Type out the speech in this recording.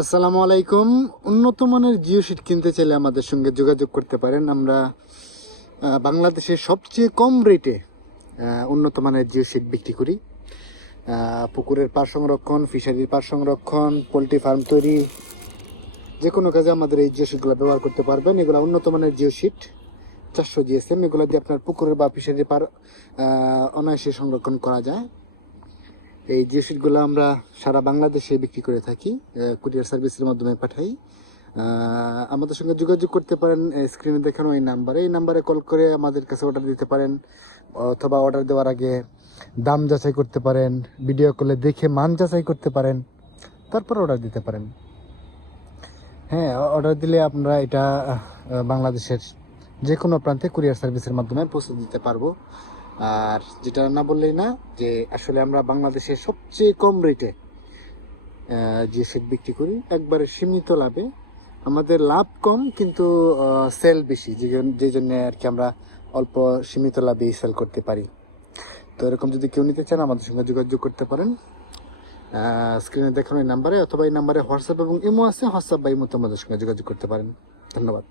আসসালামু আলাইকুম। উন্নত মানের জিও শিট কিনতে চাইলে আমাদের সঙ্গে যোগাযোগ করতে পারেন। আমরা বাংলাদেশের সবচেয়ে কম রেটে উন্নত মানের জিও শিট বিক্রি করি। পুকুরের পাড় সংরক্ষণ, ফিশারির পাড় সংরক্ষণ, পোলট্রি ফার্ম তৈরি, যে কোনো কাজে আমাদের এই জিও শিটগুলো ব্যবহার করতে পারবেন। এগুলো উন্নত মানের জিও শিট 400 জিএসএম। এগুলো দিয়ে আপনার পুকুরের বা ফিশারির পাড় অনায়াসে সংরক্ষণ করা যায়। এই জিও শিটগুলো আমরা সারা বাংলাদেশে বিক্রি করে থাকি, কুরিয়ার সার্ভিসের মাধ্যমে পাঠাই। আমাদের সঙ্গে যোগাযোগ করতে পারেন স্ক্রিনে দেখানো এই নাম্বারে কল করে আমাদের কাছে অর্ডার দিতে পারেন, অথবা অর্ডার দেওয়ার আগে দাম যাচাই করতে পারেন, ভিডিও কলে দেখে মান যাচাই করতে পারেন, তারপর অর্ডার দিতে পারেন। হ্যাঁ, অর্ডার দিলে আমরা এটা বাংলাদেশের যে কোনো প্রান্তে কুরিয়ার সার্ভিসের মাধ্যমে পৌঁছে দিতে পারবো। আর যেটা না বললেই না, যে আসলে আমরা বাংলাদেশের সবচেয়ে কম রেটে যে সেট বিক্রি করি, একবারে সীমিত লাভে। আমাদের লাভ কম কিন্তু সেল বেশি, যে জন্য আর কি আমরা অল্প সীমিত লাভেই সেল করতে পারি। তো এরকম যদি কেউ নিতে চান আমাদের সঙ্গে যোগাযোগ করতে পারেন স্ক্রিনে দেখানো এই নাম্বারে, অথবা এই নাম্বারে হোয়াটসঅ্যাপ এবং ইমো আছে, হোয়াটসঅ্যাপ বা ইমোতে আমাদের সঙ্গে যোগাযোগ করতে পারেন। ধন্যবাদ।